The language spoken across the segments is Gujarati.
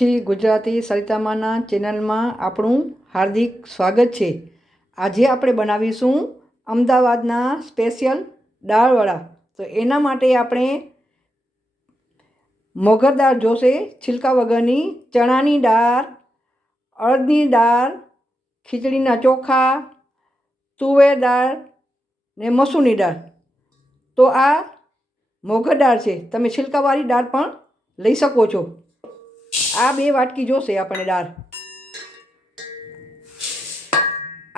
ઓછી ગુજરાતી સરિતામાના ચેનલમાં આપણું હાર્દિક સ્વાગત છે। આજે આપણે બનાવીશું અમદાવાદના સ્પેશિયલ દાળવડા। તો એના માટે આપણે મોગર દાળ જોશે, છિલકા વગરની, ચણાની દાળ, અડદની દાળ, ખીચડીના ચોખા, તુવેર દાળ ને મસૂરની દાળ। તો આ મોગર દાળ છે, તમે છિલકાવાળી દાળ પણ લઈ શકો છો। આ 2 વાટકી જોશે આપણે દાળ।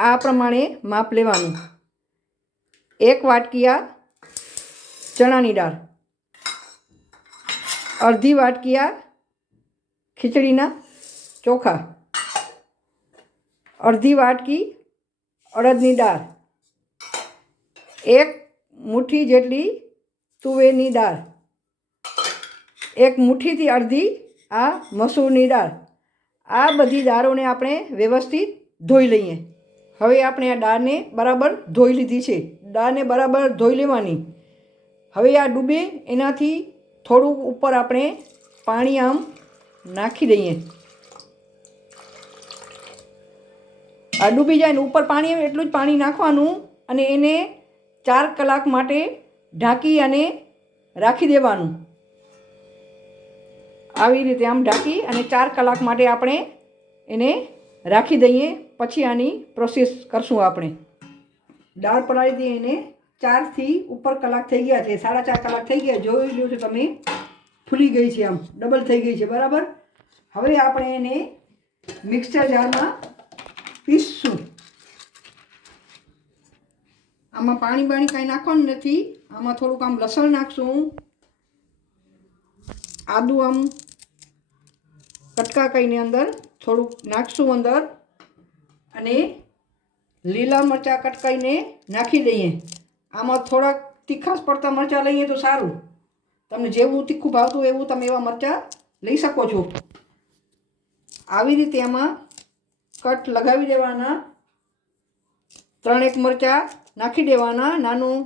આ પ્રમાણે માપ લેવાનું। 1 વાટકી આ ચણાની દાળ, અડધી વાટકી આ ખીચડીના ચોખા, અડધી વાટકી અડદની દાળ, 1 મુઠ્ઠી જેટલી તુવેરની દાળ, 1 મુઠ્ઠીથી અડધી આ મસૂરની દાળ। આ બધી દાળોને આપણે વ્યવસ્થિત ધોઈ લઈએ। હવે આપણે આ દાળને બરાબર ધોઈ લીધી છે। દાળને બરાબર ધોઈ લેવાની। હવે આ ડૂબે એનાથી થોડુંક ઉપર આપણે પાણી આમ નાખી દઈએ। આ ડૂબી જાય ને ઉપર પાણી આવે એટલું જ પાણી નાખવાનું અને એને 4 કલાક માટે ઢાંકી અને રાખી દેવાનું। આવી રીતે આમ ઢાંકી અને 4 કલાક માટે આપણે એને રાખી દઈએ। પછી આની પ્રોસેસ કરશું આપણે। દાળ પલાળી દઈએ એને 4 થી ઉપર કલાક થઈ ગયા છે, 4.5 કલાક થઈ ગયા। જોઈ લો છો તમે, ફૂલી ગઈ છે, આમ ડબલ થઈ ગઈ છે, બરાબર। હવે આપણે એને મિક્સર જારમાં પીસશું। આમાં પાણી કાંઈ નાખવાનું નથી। આમાં થોડુંક આમ લસણ નાખશું, આદું આમ કટકા કરીને અંદર થોડુંક નાખશું અંદર, અને લીલા મરચાં કટકાઈને નાખી દઈએ। આમાં થોડાક તીખાશ પડતા મરચાં લઈએ તો સારું। તમને જેવું તીખું ભાવતું એવું તમે એવા મરચાં લઈ શકો છો। આવી રીતે આમાં કટ લગાવી દેવાના। 3 મરચાં નાખી દેવાના, નાનું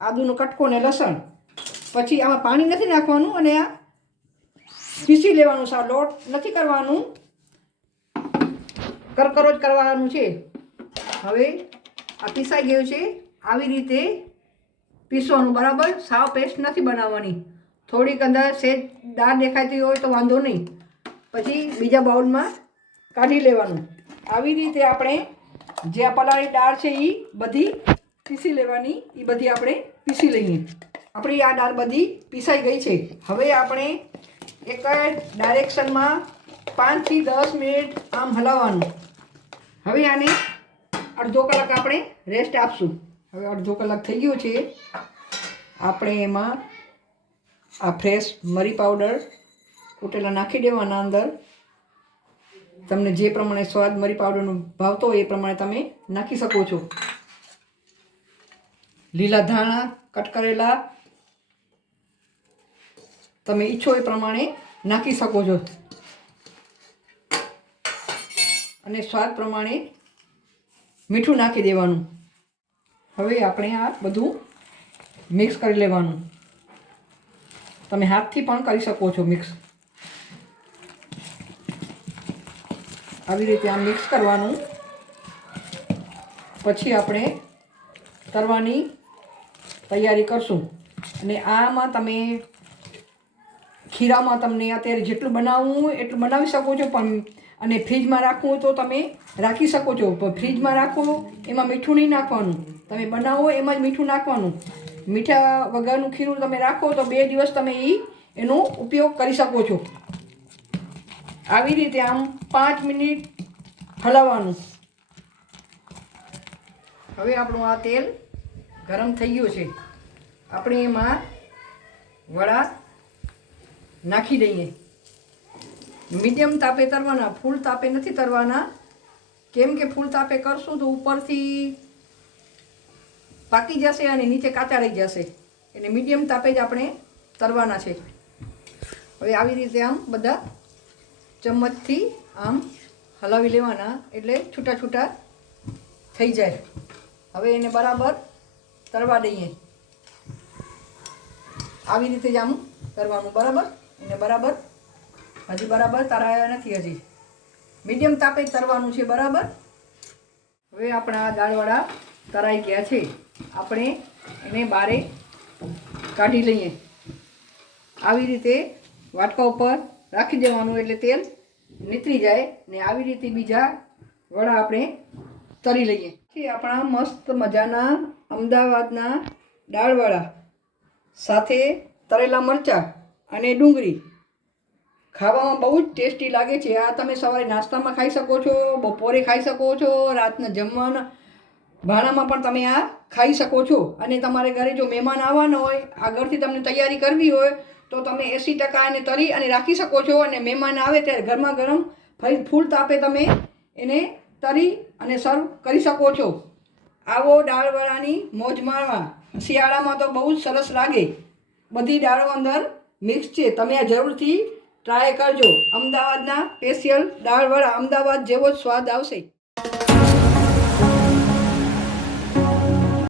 આદુનો કટકો ને લસણ। પછી આમાં પાણી નથી નાખવાનું અને આ પીસી લેવાનું। સાવ લોટ નથી કરવાનું, કરકરો જ કરવાનું છે। હવે આ પીસાઈ ગયું છે। આવી રીતે પીસવાનું, બરાબર। સાવ પેસ્ટ નથી બનાવવાની। થોડીક અંદર સેજ દાળ દેખાતી હોય તો વાંધો નહીં, પછી બીજા બાઉલમાં કાઢી લેવાનું। આવી રીતે આપણે જે આ પલાળી દાળ છે એ બધી પીસી લેવાની। એ બધી આપણે પીસી લઈએ। આપણી આ દાળ બધી પીસાઈ ગઈ છે। હવે આપણે એક જ ડાયરેક્શનમાં 5 થી 10 મિનિટ આમ હલાવવાનું। હવે આને અડધો કલાક આપણે રેસ્ટ આપશું। હવે અડધો કલાક થઈ ગયો છે। આપણે એમાં આ ફ્રેશ મરી પાવડર કૂટેલા નાખી દેવાના અંદર। તમને જે પ્રમાણે સ્વાદ મરી પાવડરનો ભાવતો હોય એ પ્રમાણે તમે નાખી શકો છો। લીલા ધાણા કટ કરેલા તમે ઈચ્છો એ પ્રમાણે નાખી શકો છો, અને સ્વાદ પ્રમાણે મીઠું નાખી દેવાનું। હવે આપણે આ બધું મિક્સ કરી લેવાનું। તમે હાથથી પણ કરી શકો છો મિક્સ। આવી રીતે આમ મિક્સ કરવાનું। પછી આપણે તળવાની તૈયારી કરશું। અને આમાં તમે ખીરામાં તમને અત્યારે જેટલું બનાવવું હોય એટલું બનાવી શકો છો, પણ અને ફ્રીજમાં રાખવું હોય તો તમે રાખી શકો છો। પણ ફ્રીજમાં રાખો એમાં મીઠું નહીં નાખવાનું, તમે બનાવો એમાં જ મીઠું નાખવાનું। મીઠા વગરનું ખીરું તમે રાખો તો 2 દિવસ તમે એનો ઉપયોગ કરી શકો છો। આવી રીતે આમ 5 મિનિટ હલાવવાનું। હવે આપણું આ તેલ ગરમ થઈ ગયું છે। આપણે એમાં વડા નાખી દઈએ। મીડિયમ તાપે તળવાના, ફૂલ તાપે નથી તળવાના। કેમ કે ફૂલ તાપે કરશું તો ઉપરથી પાકી જશે અને નીચે કાચા રહી જશે। એટલે મીડિયમ તાપે જ આપણે તળવાના છે। હવે આવી રીતે આમ બધા ચમચથી આમ હલાવી લેવાના, એટલે છૂટા છૂટા થઈ જાય। હવે એને બરાબર તળવા દઈએ। આવી રીતે જ આમ કરવાનું, બરાબર। એને બરાબર હજી બરાબર તરાયા નથી. હજી મીડિયમ તાપે જ તરવાનું છે. બરાબર. હવે આપણા દાળવડા તરાઈ ગયા છે. આપણે એને બારે કાઢી લઈએ. આવી રીતે વાટકા ઉપર રાખી દેવાનું એટલે તેલ નીતરી જાય ને આવી રીતે બીજા વડા આપણે તરી લઈએ. આપણા મસ્ત મજાના અમદાવાદના દાળવડા સાથે તરેલા મરચાં અને ડુંગળી ખાવામાં બહુ જ ટેસ્ટી લાગે છે. આ તમે સવારે નાસ્તામાં ખાઈ શકો છો, બપોરે ખાઈ શકો છો, રાતના જમવાના ભાણામાં પણ તમે આ ખાઈ શકો છો. અને તમારે ઘરે જો મહેમાન આવવાના હોય, આગળથી તમને તૈયારી કરવી હોય તો તમે 80% એને તરી અને રાખી શકો છો. અને મહેમાન આવે ત્યારે ગરમા ગરમ ફરી ફૂલ તાપે તમે એને તરી અને સર્વ કરી શકો છો. આવો દાળવડાની મોજ માણવા. શિયાળામાં તો બહુ જ સરસ લાગે. બધી દાળો અંદર મિક્સ છે. તમે આ જરૂરથી ટ્રાય કરજો. અમદાવાદના સ્પેશિયલ દાળવડા. અમદાવાદ જેવો જ સ્વાદ આવશે.